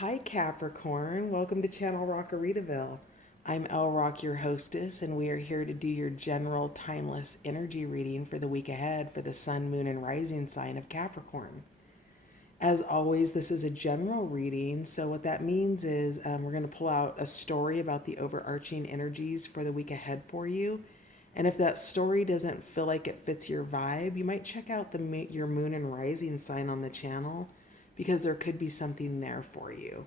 Hi, Capricorn. Welcome to Channel Rockaritaville. I'm El Rock, your hostess, and we are here to do your general timeless energy reading for the week ahead for the sun, moon, and rising sign of Capricorn. As always, this is a general reading, so what that means is we're going to pull out a story about the overarching energies for the week ahead for you. And if that story doesn't feel like it fits your vibe, you might check out your moon and rising sign on the channel because there could be something there for you.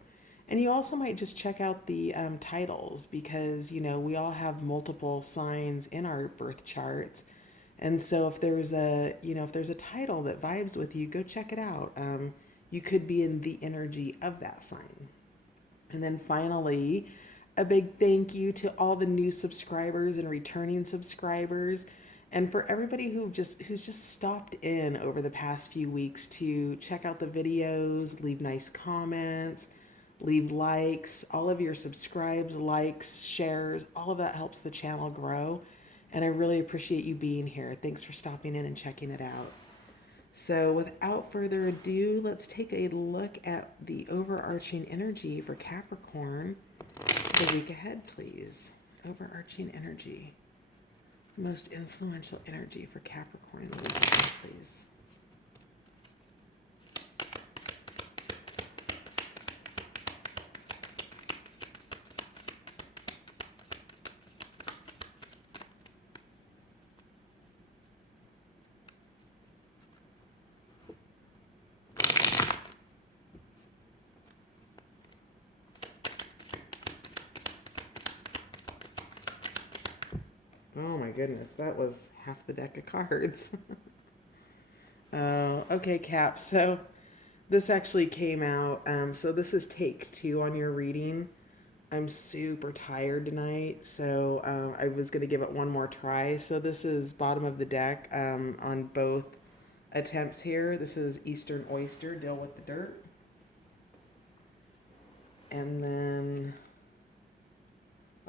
And you also might just check out the titles because, we all have multiple signs in our birth charts. And so if there's a title that vibes with you, go check it out. You could be in the energy of that sign. And then finally, a big thank you to all the new subscribers and returning subscribers, and for everybody who's just stopped in over the past few weeks to check out the videos, leave nice comments, leave likes. All of your subscribes, likes, shares, all of that helps the channel grow. And I really appreciate you being here. Thanks for stopping in and checking it out. So, without further ado, let's take a look at the overarching energy for Capricorn the week ahead, please. Overarching energy. Most influential energy for Capricorn the week ahead, please. Oh my goodness, that was half the deck of cards. Okay, Cap. So this actually came out. So this is take two on your reading. I'm super tired tonight, so I was going to give it one more try. So this is bottom of the deck on both attempts here. This is Eastern Oyster, deal with the dirt. And then,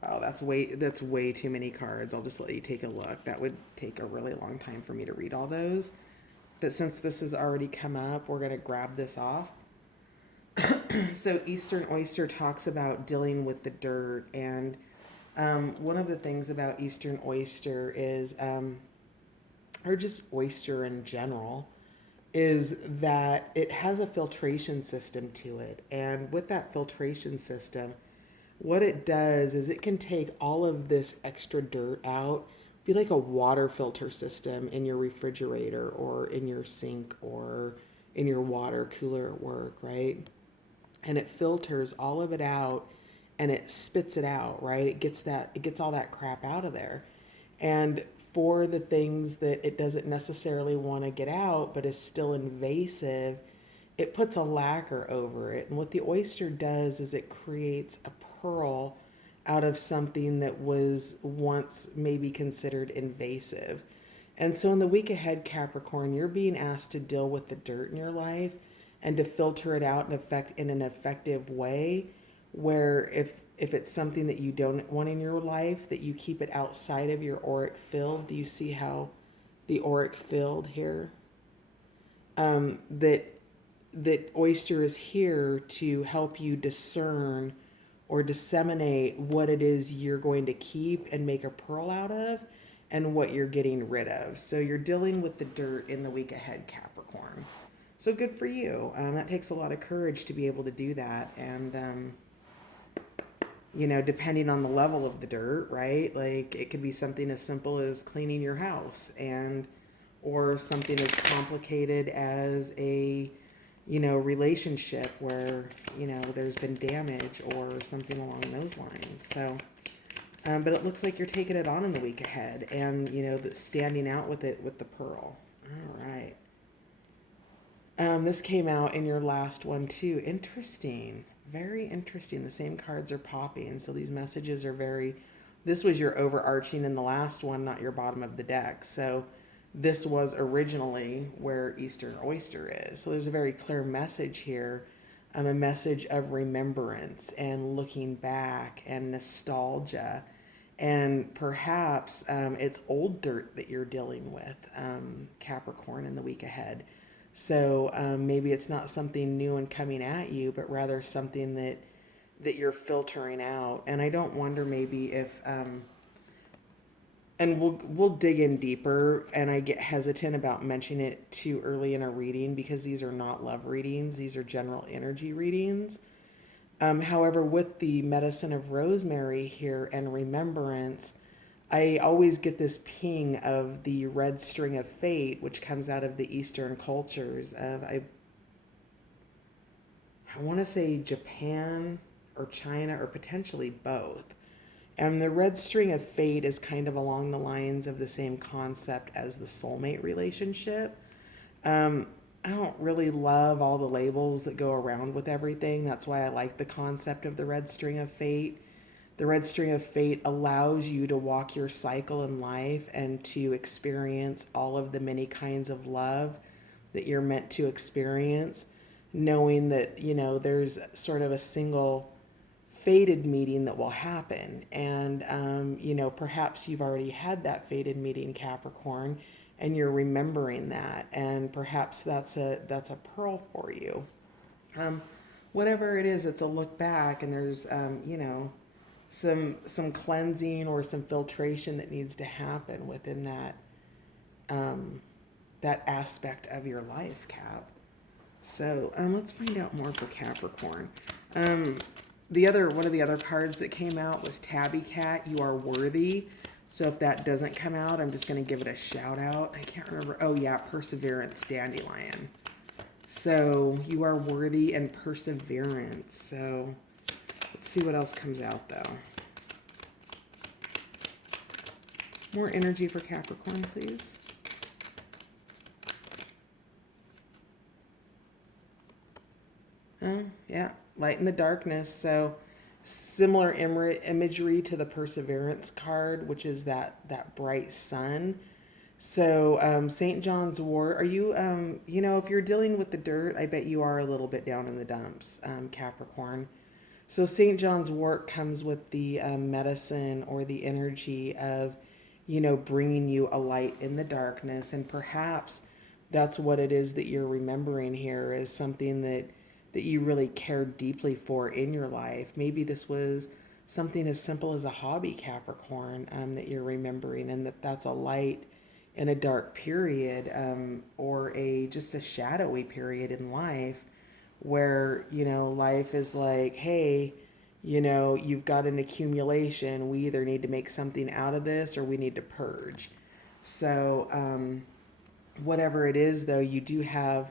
wow, that's way too many cards. I'll just let you take a look. That would take a really long time for me to read all those. But since this has already come up, we're going to grab this off. So Eastern Oyster talks about dealing with the dirt, and one of the things about Eastern Oyster is, or just oyster in general, is that it has a filtration system to it. And with that filtration system, what it does is it can take all of this extra dirt out, be like a water filter system in your refrigerator or in your sink or in your water cooler at work, right? And it filters all of it out and it spits it out, right? It gets all that crap out of there. And for the things that it doesn't necessarily want to get out but is still invasive, it puts a lacquer over it. And what the oyster does is it creates a pearl out of something that was once maybe considered invasive. And so in the week ahead, Capricorn, you're being asked to deal with the dirt in your life and to filter it out in an effective way, where if it's something that you don't want in your life, that you keep it outside of your auric field. Do you see how the auric field here? That oyster is here to help you discern or disseminate what it is you're going to keep and make a pearl out of, and what you're getting rid of. So you're dealing with the dirt in the week ahead, Capricorn. So good for you. That takes a lot of courage to be able to do that. And, depending on the level of the dirt, right? Like it could be something as simple as cleaning your house, and or something as complicated as a relationship where there's been damage or something along those lines. So but it looks like you're taking it on in the week ahead, and standing out with it with the pearl. All right. This came out in your last one too. Interesting. Very interesting. The same cards are popping. So these messages are very. This was your overarching in the last one, not your bottom of the deck. So this was originally where Eastern Oyster is. So there's a very clear message here, a message of remembrance and looking back and nostalgia. And perhaps it's old dirt that you're dealing with, Capricorn, in the week ahead. So maybe it's not something new and coming at you, but rather something that you're filtering out. And I don't wonder maybe if and we'll dig in deeper, and I get hesitant about mentioning it too early in a reading because these are not love readings, these are general energy readings. However, with the medicine of rosemary here and remembrance, I always get this ping of the red string of fate, which comes out of the Eastern cultures of I want to say Japan or China or potentially both. And the red string of fate is kind of along the lines of the same concept as the soulmate relationship. Um, I don't really love all the labels that go around with everything. That's why I like the concept of the red string of fate. The red string of fate allows you to walk your cycle in life and to experience all of the many kinds of love that you're meant to experience, knowing that, there's sort of a single fated meeting that will happen. And, perhaps you've already had that fated meeting, Capricorn, and you're remembering that. And perhaps that's a pearl for you. Um, Whatever it is, it's a look back, and there's, some cleansing or some filtration that needs to happen within um, that aspect of your life, Cap. So let's find out more for Capricorn. Um, the other one of the other cards that came out was Tabby Cat. You are worthy. So if that doesn't come out, I'm just going to give it a shout out. I can't remember. Oh yeah, Perseverance Dandelion. So you are worthy and perseverance. So let's see what else comes out though. More energy for Capricorn, please. Oh, yeah. Light in the darkness. So similar imagery to the Perseverance card, which is that bright sun. So St. John's Wort, are you, if you're dealing with the dirt, I bet you are a little bit down in the dumps, Capricorn. So St. John's Wort comes with the medicine or the energy of, bringing you a light in the darkness. And perhaps that's what it is that you're remembering here is something that you really cared deeply for in your life. Maybe this was something as simple as a hobby, Capricorn, that you're remembering, and that's a light in a dark period, or just a shadowy period in life where, life is like, hey, you've got an accumulation. We either need to make something out of this or we need to purge. So, whatever it is, though, you do have,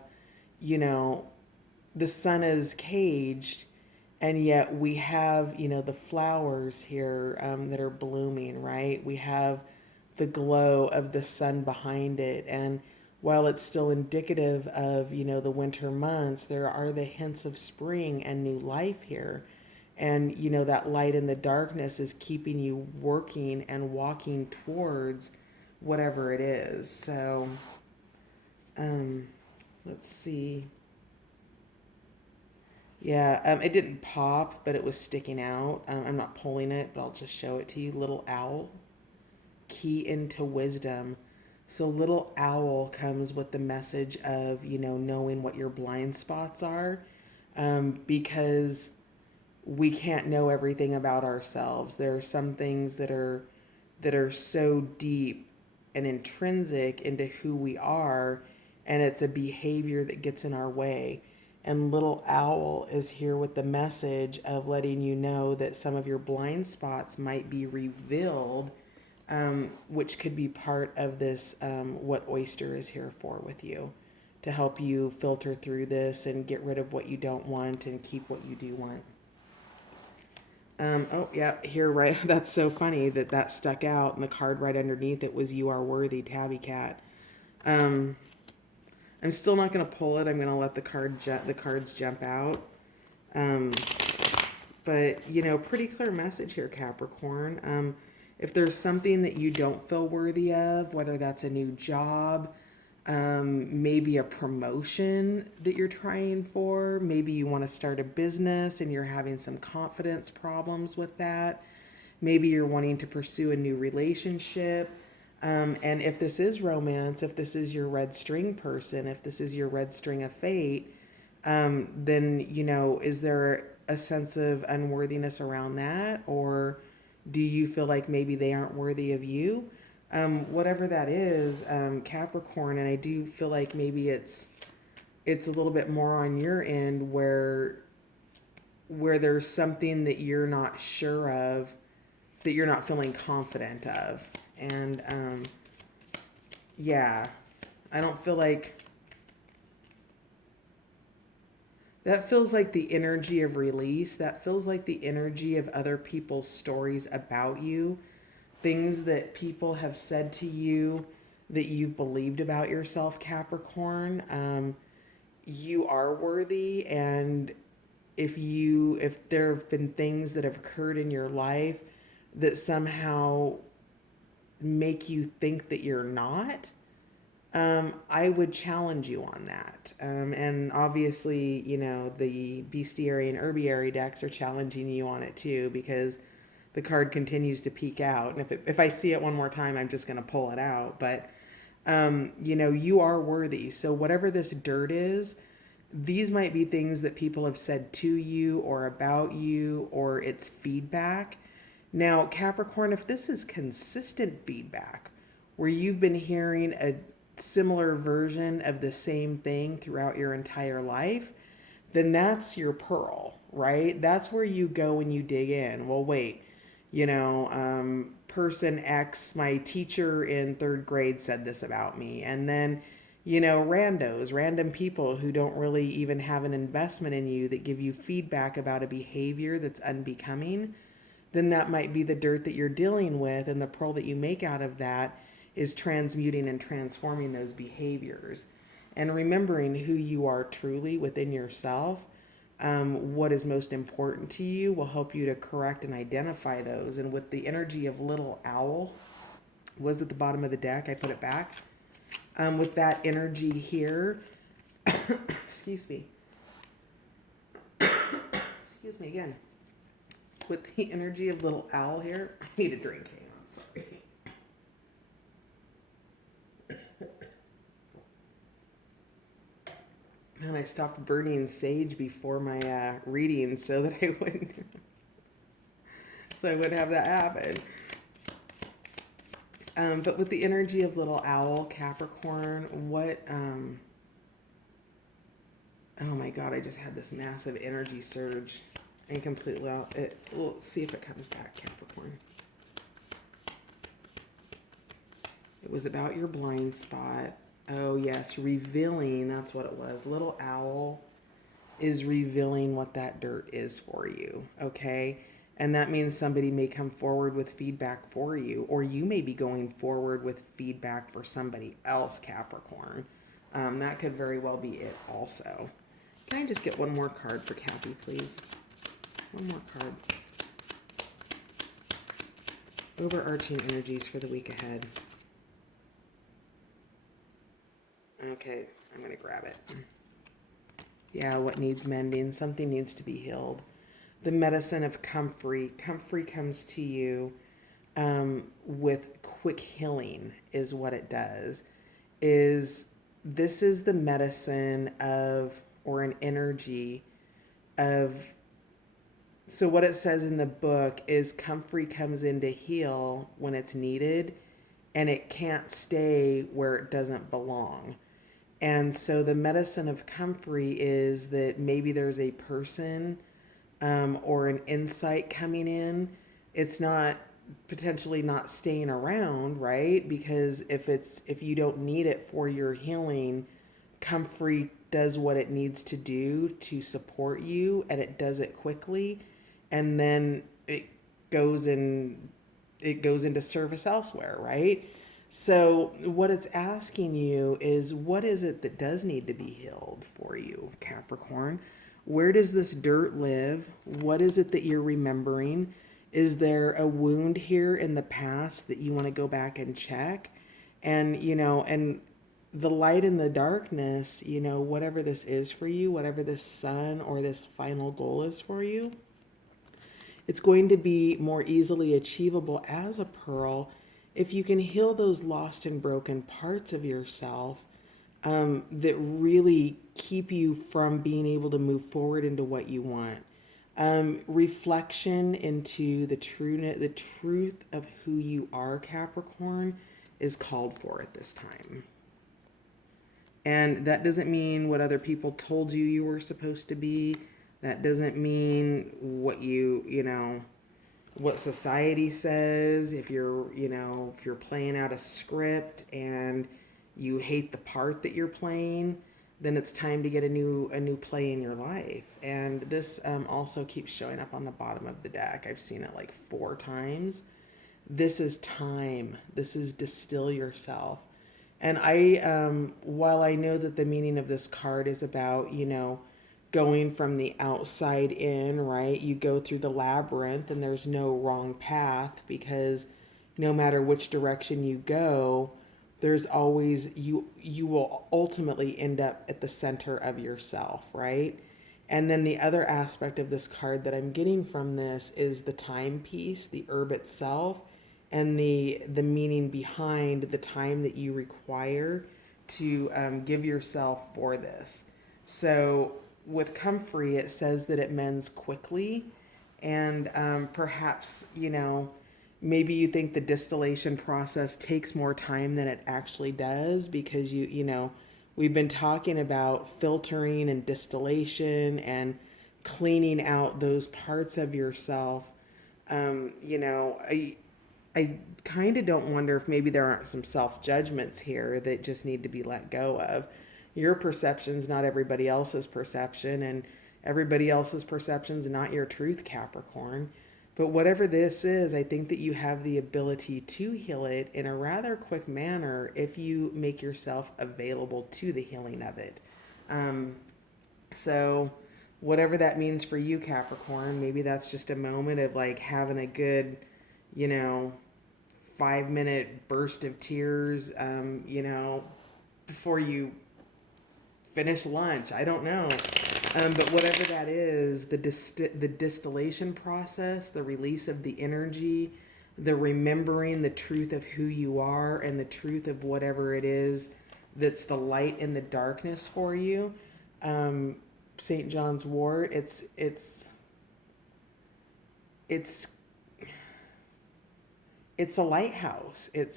the sun is caged, and yet we have, the flowers here that are blooming, right? We have the glow of the sun behind it. And while it's still indicative of, the winter months, there are the hints of spring and new life here. And, that light in the darkness is keeping you working and walking towards whatever it is. So, let's see. Yeah, it didn't pop, but it was sticking out. I'm not pulling it, but I'll just show it to you. Little owl, key into wisdom. So little owl comes with the message of, knowing what your blind spots are, because we can't know everything about ourselves. There are some things that are so deep and intrinsic into who we are, and it's a behavior that gets in our way. And little owl is here with the message of letting you know that some of your blind spots might be revealed, which could be part of this, what Oyster is here for with you, to help you filter through this and get rid of what you don't want and keep what you do want. Oh, yeah, here, right. That's so funny that stuck out, and the card right underneath it was "You are worthy, Tabby Cat." Um, I'm still not going to pull it. I'm going to let the cards jump out. Um, but, pretty clear message here, Capricorn. If there's something that you don't feel worthy of, whether that's a new job, maybe a promotion that you're trying for, maybe you want to start a business and you're having some confidence problems with that, maybe you're wanting to pursue a new relationship, And if this is romance, if this is your red string person, if this is your red string of fate, then, is there a sense of unworthiness around that? Or do you feel like maybe they aren't worthy of you? Whatever that is, Capricorn, and I do feel like maybe it's a little bit more on your end where there's something that you're not sure of, that you're not feeling confident of. And yeah, I don't feel like that feels like the energy of release. That feels like the energy of other people's stories about you, things that people have said to you that you've believed about yourself, Capricorn. You are worthy, and if there have been things that have occurred in your life that somehow make you think that you're not, I would challenge you on that. And obviously, the bestiary and herbiary decks are challenging you on it too, because the card continues to peek out. And if I see it one more time, I'm just going to pull it out. But, you are worthy. So whatever this dirt is, these might be things that people have said to you or about you, or it's feedback. Now, Capricorn, if this is consistent feedback where you've been hearing a similar version of the same thing throughout your entire life, then that's your pearl, right? That's where you go and you dig in. Well, wait, person X, my teacher in third grade said this about me. And then, random people who don't really even have an investment in you that give you feedback about a behavior that's unbecoming, then that might be the dirt that you're dealing with. And the pearl that you make out of that is transmuting and transforming those behaviors and remembering who you are truly within yourself. What is most important to you will help you to correct and identify those. And with the energy of little owl was at the bottom of the deck, I put it back. With that energy here, excuse me, excuse me again. With the energy of little owl here, I need a drink. Hang on, sorry. And I stopped burning sage before my reading so that I wouldn't have that happen. But with the energy of little owl, Capricorn, oh my God, I just had this massive energy surge and completely out. We'll see if it comes back, Capricorn. It was about your blind spot. Oh yes, revealing, that's what it was. Little owl is revealing what that dirt is for you, okay? And that means somebody may come forward with feedback for you, or you may be going forward with feedback for somebody else, Capricorn. That could very well be it also. Can I just get one more card for Cappy, please? One more card. Overarching energies for the week ahead. Okay, I'm going to grab it. Yeah, what needs mending? Something needs to be healed. The medicine of comfrey. Comfrey comes to you with quick healing is what it does. This is the medicine of, or an energy of, so what it says in the book is comfrey comes in to heal when it's needed, and it can't stay where it doesn't belong. And so the medicine of comfrey is that maybe there's a person or an insight coming in. It's not potentially not staying around, right? Because if you don't need it for your healing, comfrey does what it needs to do to support you, and it does it quickly, and then it goes into service elsewhere, right? So what it's asking you is, what is it that does need to be healed for you, Capricorn? Where does this dirt live? What is it that you're remembering? Is there a wound here in the past that you want to go back and check? And, and the light and the darkness, whatever this is for you, whatever this sun or this final goal is for you, it's going to be more easily achievable as a pearl if you can heal those lost and broken parts of yourself that really keep you from being able to move forward into what you want. Reflection into the truth of who you are, Capricorn, is called for at this time. And that doesn't mean what other people told you you were supposed to be. That doesn't mean what what society says. If you're playing out a script and you hate the part that you're playing, then it's time to get a new play in your life. And this also keeps showing up on the bottom of the deck. I've seen it like 4 times. This is time. This is distill yourself. And while I know that the meaning of this card is about, going from the outside in, right? You go through the labyrinth and there's no wrong path, because no matter which direction you go, there's always, you will ultimately end up at the center of yourself, right? And then the other aspect of this card that I'm getting from this is the timepiece, the herb itself, and the meaning behind the time that you require to give yourself for this. So with comfrey, it says that it mends quickly, and perhaps maybe you think the distillation process takes more time than it actually does, because we've been talking about filtering and distillation and cleaning out those parts of yourself. I kind of don't wonder if maybe there aren't some self-judgments here that just need to be let go of. Your perception's not everybody else's perception, and everybody else's perception's not your truth, Capricorn. But whatever this is, I think that you have the ability to heal it in a rather quick manner if you make yourself available to the healing of it. So whatever that means for you, Capricorn, maybe that's just a moment of like having a good, 5-minute burst of tears, before you finish lunch. I don't know. But whatever that is, the distillation process, the release of the energy, the remembering the truth of who you are and the truth of whatever it is that's the light in the darkness for you. St. John's wort, it's a lighthouse. It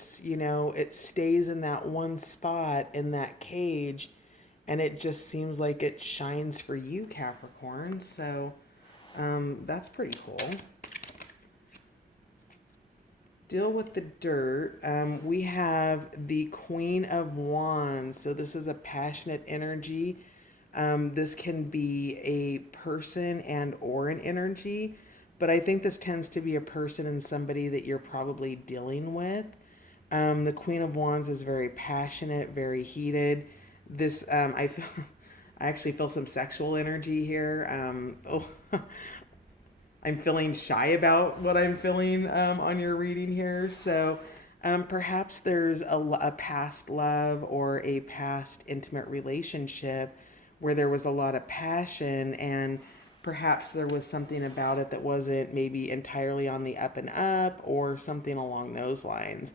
stays in that one spot in that cage, and it just seems like it shines for you, Capricorn. So that's pretty cool. Deal with the dirt. We have the Queen of Wands. So this is a passionate energy. This can be a person and or an energy, but I think this tends to be a person and somebody that you're probably dealing with. The Queen of Wands is very passionate, very heated. This I feel, I actually feel some sexual energy here. I'm feeling shy about what I'm feeling on your reading here. So perhaps there's a past love or a past intimate relationship where there was a lot of passion, and perhaps there was something about it that wasn't maybe entirely on the up and up or something along those lines.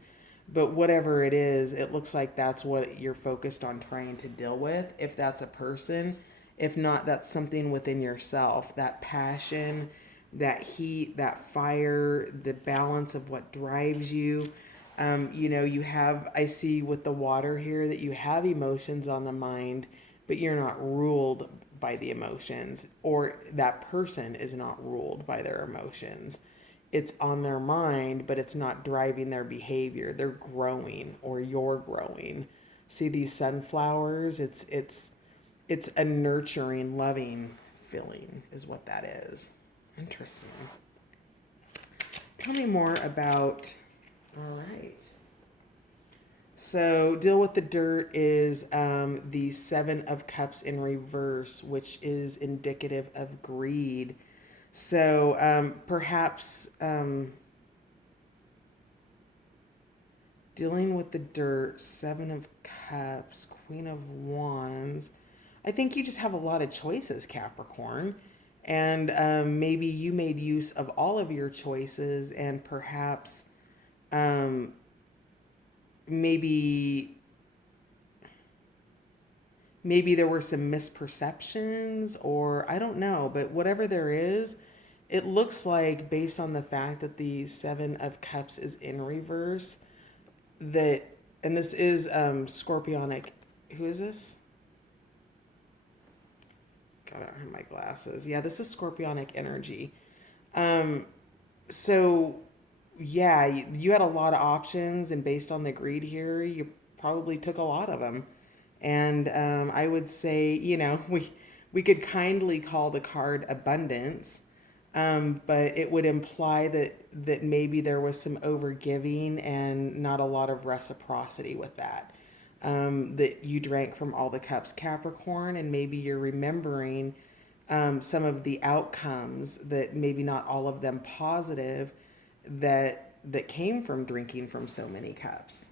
But whatever it is, it looks like that's what you're focused on trying to deal with, if that's a person. If not, that's something within yourself, that passion, that heat, that fire, the balance of what drives you. You have, I see with the water here that you have emotions on the mind, but you're not ruled by the emotions, or that person is not ruled by their emotions. It's on their mind, but it's not driving their behavior. They're growing, or you're growing. See these sunflowers? It's a nurturing, loving feeling is what that is. Interesting. Tell me more about, all right. So deal with the dirt is the 7 of Cups in reverse, which is indicative of greed. So perhaps dealing with the dirt, 7 of Cups, Queen of Wands. I think you just have a lot of choices, Capricorn. And maybe you made use of all of your choices, and perhaps maybe maybe there were some misperceptions, or I don't know, but whatever there is, it looks like, based on the fact that the Seven of Cups is in reverse, that, and this is Scorpionic. Who is this? God, I don't have my glasses. Yeah, this is Scorpionic energy. Um, so yeah, you had a lot of options, and based on the greed here, you probably took a lot of them. And I would say, we could kindly call the card abundance, but it would imply that maybe there was some overgiving and not a lot of reciprocity with that. That you drank from all the cups, Capricorn, and maybe you're remembering some of the outcomes, that maybe not all of them positive, that came from drinking from so many cups.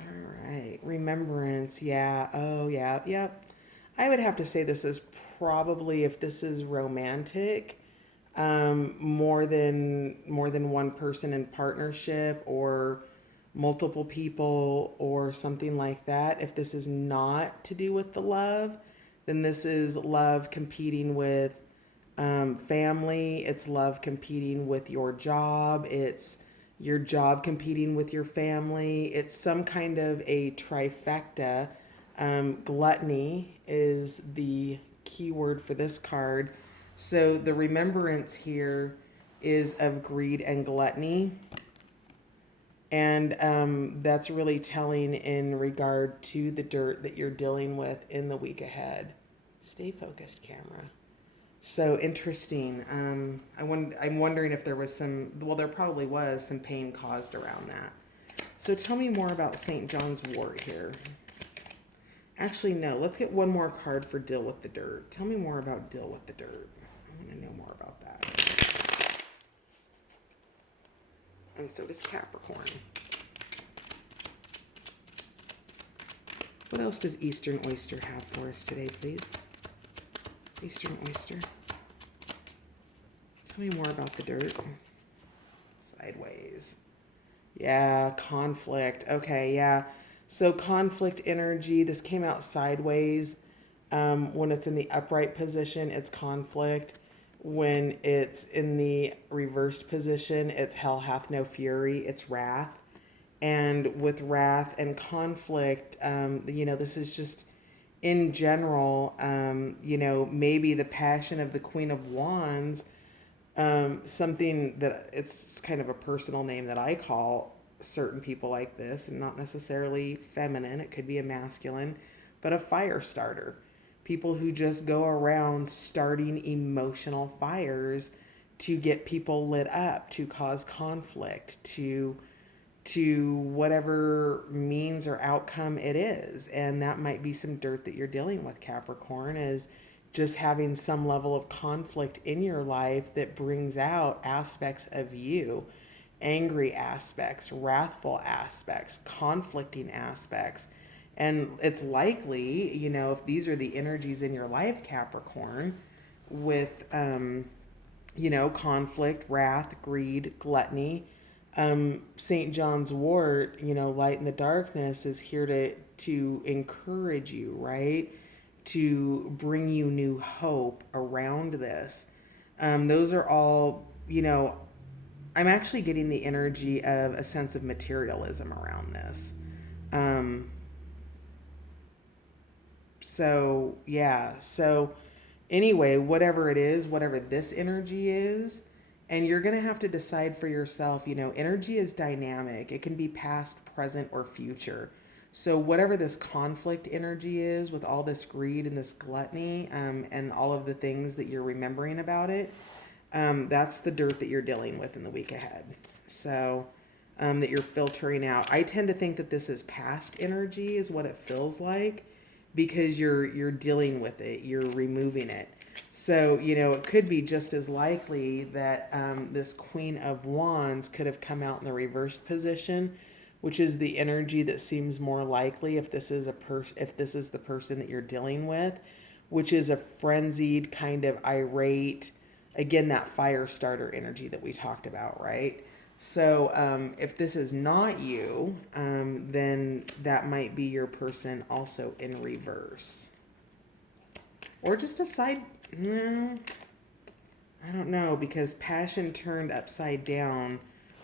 All right, remembrance. Yeah. Oh, yeah. Yep. I would have to say this is probably, if this is romantic, more than one person in partnership, or multiple people, or something like that. If this is not to do with the love, then this is love competing with family. It's love competing with your job. It's your job competing with your family. It's some kind of a trifecta. Gluttony is the key word for this card. So the remembrance here is of greed and gluttony. And that's really telling in regard to the dirt that you're dealing with in the week ahead. Stay focused, camera. So interesting. I'm wondering if there was some, well, there probably was some pain caused around that. So tell me more about St. John's wort here. Actually, no, let's get one more card for deal with the dirt. Tell me more about deal with the dirt. I want to know more about that. And so does Capricorn. What else does Eastern Oyster have for us today, please? Eastern Oyster. Tell me more about the dirt. Sideways. Yeah, conflict. Okay, yeah. So conflict energy, this came out sideways. When it's in the upright position, it's conflict. When it's in the reversed position, it's hell hath no fury, it's wrath. And with wrath and conflict, this is just in general, maybe the passion of the Queen of Wands, something that, it's kind of a personal name that I call certain people like this, and not necessarily feminine, it could be a masculine, but a fire starter. People who just go around starting emotional fires to get people lit up, to cause conflict, to whatever means or outcome it is. And that might be some dirt that you're dealing with, Capricorn, is just having some level of conflict in your life that brings out aspects of you, angry aspects, wrathful aspects, conflicting aspects. And it's likely, if these are the energies in your life, Capricorn, with, conflict, wrath, greed, gluttony, St. John's wort, light in the darkness, is here to encourage you, right? To bring you new hope around this. Those are all, I'm actually getting the energy of a sense of materialism around this. So, yeah. So, anyway, whatever it is, whatever this energy is, and you're going to have to decide for yourself, energy is dynamic. It can be past, present, or future. So, whatever this conflict energy is, with all this greed and this gluttony, and all of the things that you're remembering about it, that's the dirt that you're dealing with in the week ahead. So, that you're filtering out. I tend to think that this is past energy, is what it feels like, because you're dealing with it, you're removing it. So, it could be just as likely that this Queen of Wands could have come out in the reversed position, which is the energy that seems more likely if this is the person that you're dealing with, which is a frenzied, kind of irate, again, that fire starter energy that we talked about, right? So if this is not you, then that might be your person also in reverse. Or just a side, no, I don't know, because passion turned upside down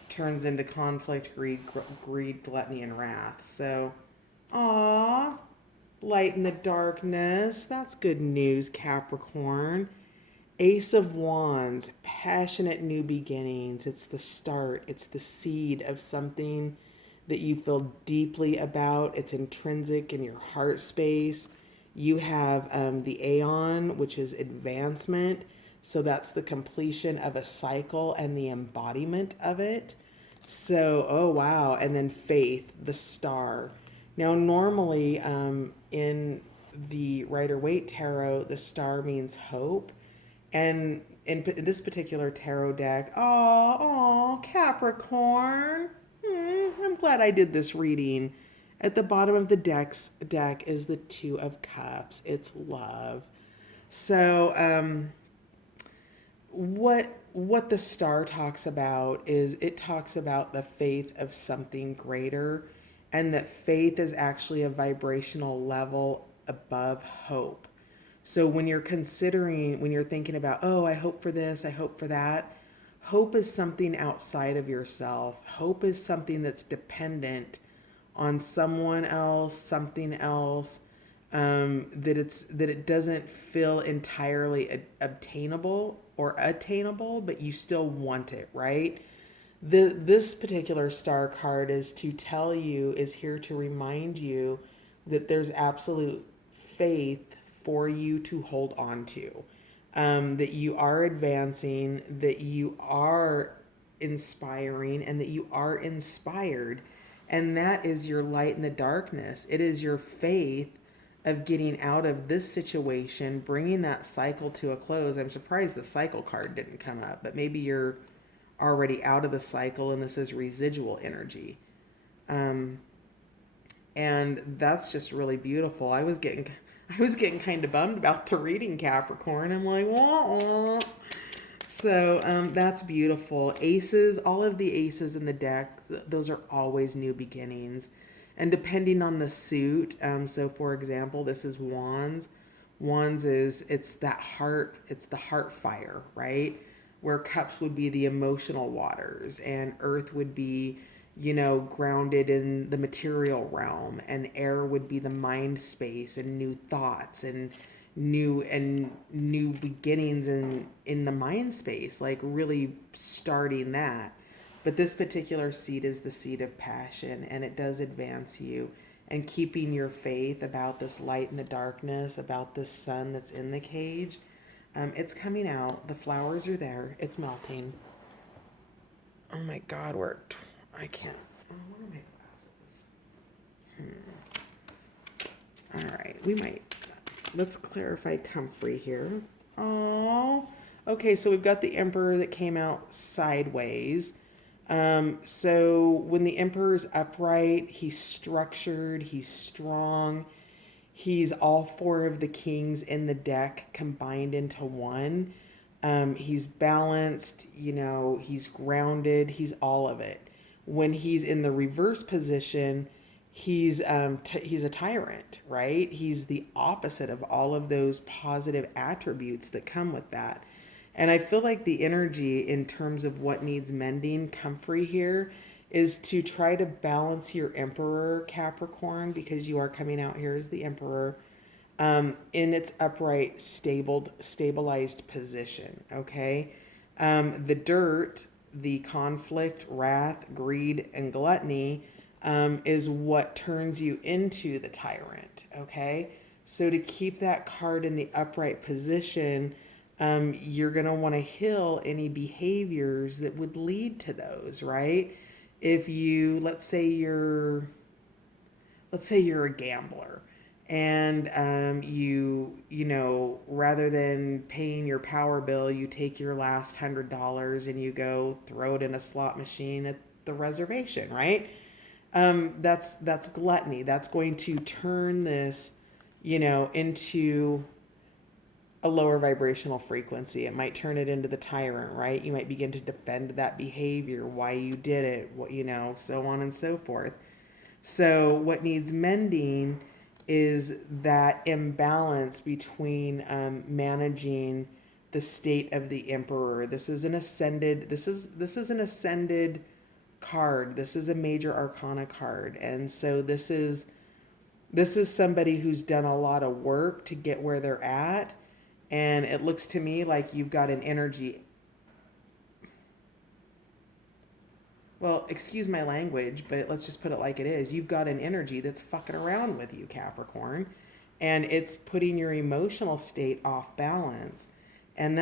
turns into conflict, greed, gluttony, and wrath. So, aw, light in the darkness. That's good news, Capricorn. Ace of Wands, passionate new beginnings. It's the start, it's the seed of something that you feel deeply about. It's intrinsic in your heart space. You have the Aeon, which is advancement. So that's the completion of a cycle and the embodiment of it. So, oh wow. And then faith, the star. Now, normally in the Rider-Waite Tarot, the star means hope. And in this particular tarot deck, oh, Capricorn. I'm glad I did this reading. At the bottom of the deck is the Two of Cups. It's love. So, what the star talks about is it talks about the faith of something greater, and that faith is actually a vibrational level above hope. So when you're considering, when you're thinking about, oh, I hope for this, I hope for that, hope is something outside of yourself. Hope is something that's dependent on someone else, something else, that it doesn't feel entirely obtainable or attainable, but you still want it, right? This particular star card is to tell you, is here to remind you that there's absolute faith for you to hold on to, that you are advancing, that you are inspiring, and that you are inspired. And that is your light in the darkness. It is your faith of getting out of this situation, bringing that cycle to a close. I'm surprised the cycle card didn't come up, but maybe you're already out of the cycle and this is residual energy. And that's just really beautiful. I was getting kind of bummed about the reading, Capricorn. I'm like, wah. So that's beautiful. Aces, all of the aces in the deck, those are always new beginnings. And depending on the suit, so for example, this is Wands. Wands it's that heart, it's the heart fire, right? Where cups would be the emotional waters, and earth would be, grounded in the material realm, and air would be the mind space and new thoughts and new beginnings in the mind space, like really starting that. But this particular seed is the seed of passion, and it does advance you and keeping your faith about this light in the darkness, about this sun that's in the cage. It's coming out. The flowers are there. It's melting. Oh my God, I can't. Oh, where are my glasses? All right, let's clarify comfrey here. Oh, okay, so we've got the Emperor that came out sideways. So when the Emperor's upright, he's structured, he's strong. He's all four of the kings in the deck combined into one. He's balanced, he's grounded, he's all of it. When he's in the reverse position, he's a tyrant, right? He's the opposite of all of those positive attributes that come with that. And I feel like the energy in terms of what needs mending, comfrey here, is to try to balance your Emperor, Capricorn, because you are coming out here as the Emperor, in its upright, stabilized position, okay? The dirt, the conflict, wrath, greed, and gluttony is what turns you into the tyrant, okay? So to keep that card in the upright position, you're going to want to heal any behaviors that would lead to those, right? If you, let's say you're a gambler, and rather than paying your power bill, you take your last $100 and you go throw it in a slot machine at the reservation, right? That's gluttony. That's going to turn this, into a lower vibrational frequency. It might turn it into the tyrant, right? You might begin to defend that behavior, why you did it, what, so on and so forth. So what needs mending is that imbalance between managing the state of the emperor. This is an ascended. This is an ascended card. This is a major arcana card, and so this is somebody who's done a lot of work to get where they're at, and it looks to me like you've got an energy. Well, excuse my language, but let's just put it like it is. You've got an energy that's fucking around with you, Capricorn, and it's putting your emotional state off balance. And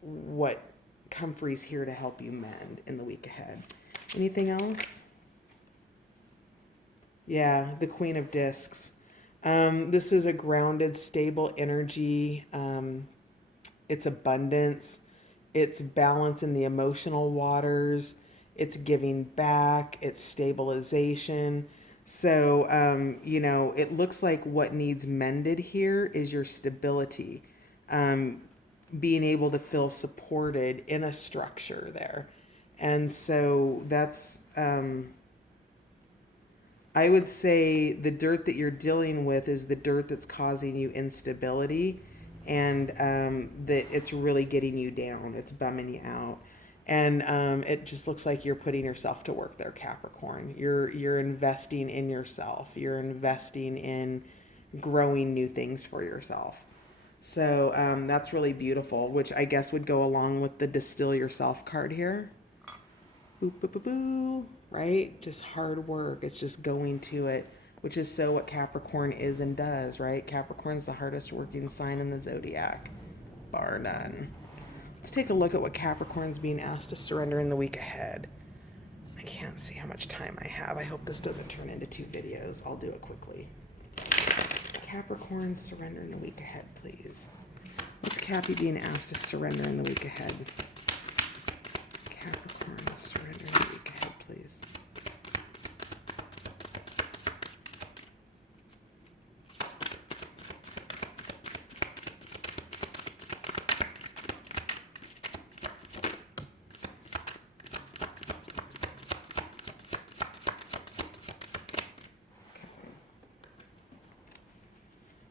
what Comfrey's here to help you mend in the week ahead. Anything else? Yeah, the Queen of Discs. This is a grounded, stable energy. It's abundance. It's balance in the emotional waters. It's giving back. It's stabilization. So, it looks like what needs mended here is your stability. Being able to feel supported in a structure there. And so that's, I would say the dirt that you're dealing with is the dirt that's causing you instability, and that it's really getting you down. It's bumming you out. And it just looks like you're putting yourself to work there, Capricorn. You're investing in yourself. You're investing in growing new things for yourself. So that's really beautiful, which I guess would go along with the Distill Yourself card here. Boop, boop, boop, boop, right? Just hard work. It's just going to it, which is so what Capricorn is and does, right? Capricorn's the hardest working sign in the zodiac, bar none. Let's take a look at what Capricorn's being asked to surrender in the week ahead. I can't see how much time I have. I hope this doesn't turn into 2 videos. I'll do it quickly. Capricorn, surrender in the week ahead, please. What's Cappy being asked to surrender in the week ahead? Capricorn, surrender in the week ahead, please.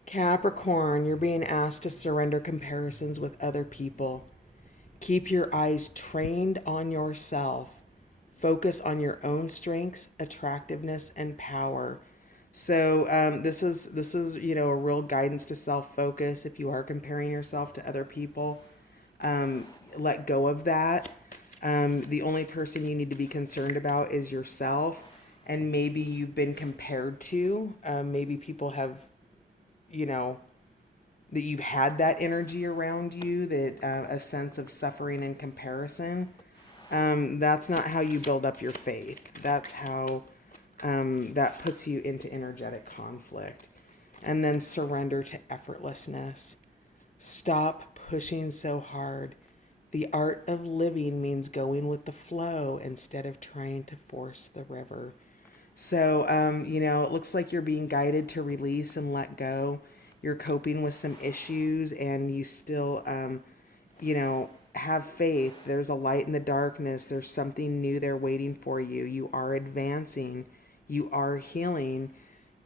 Capricorn, you're being asked to surrender comparisons with other people. Keep your eyes trained on yourself. Focus on your own strengths, attractiveness, and power. So this is a real guidance to self-focus. If you are comparing yourself to other people, let go of that. The only person you need to be concerned about is yourself, and maybe you've been compared to. Maybe people have, that you've had that energy around you, that a sense of suffering and comparison. That's not how you build up your faith. That's how that puts you into energetic conflict. And then surrender to effortlessness. Stop pushing so hard. The art of living means going with the flow instead of trying to force the river. So, it looks like you're being guided to release and let go. You're coping with some issues, and you still, have faith. There's a light in the darkness. There's something new there waiting for you. You are advancing. You are healing.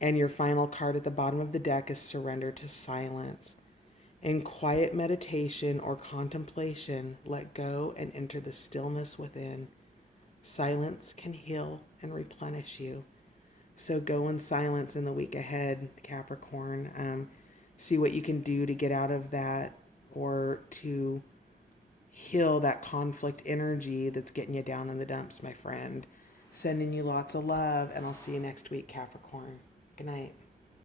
And your final card at the bottom of the deck is surrender to silence. In quiet meditation or contemplation, let go and enter the stillness within. Silence can heal and replenish you. So go in silence in the week ahead, Capricorn. See what you can do to get out of that, or to heal that conflict energy that's getting you down in the dumps, my friend. Sending you lots of love, and I'll see you next week, Capricorn. Good night.